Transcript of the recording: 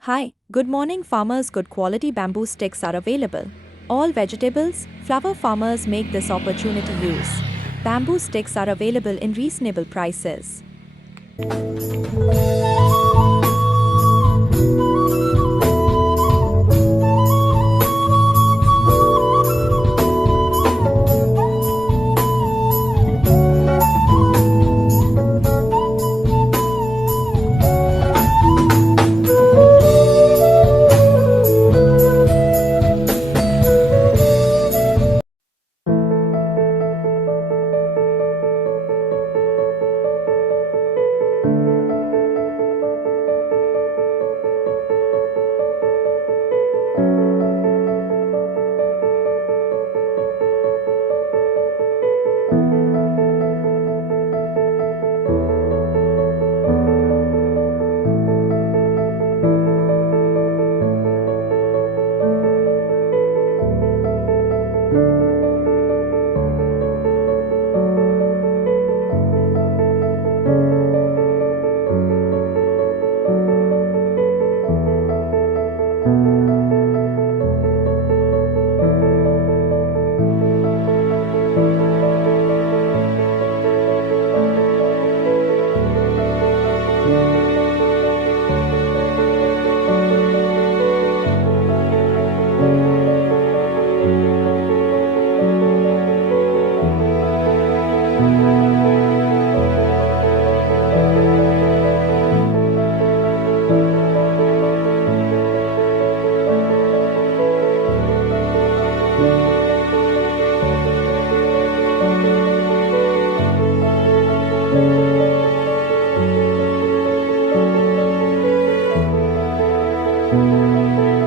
Hi, good morning farmers. Good quality bamboo sticks are available. All vegetables, flower farmers make this opportunity use. Bamboo sticks are available in reasonable prices.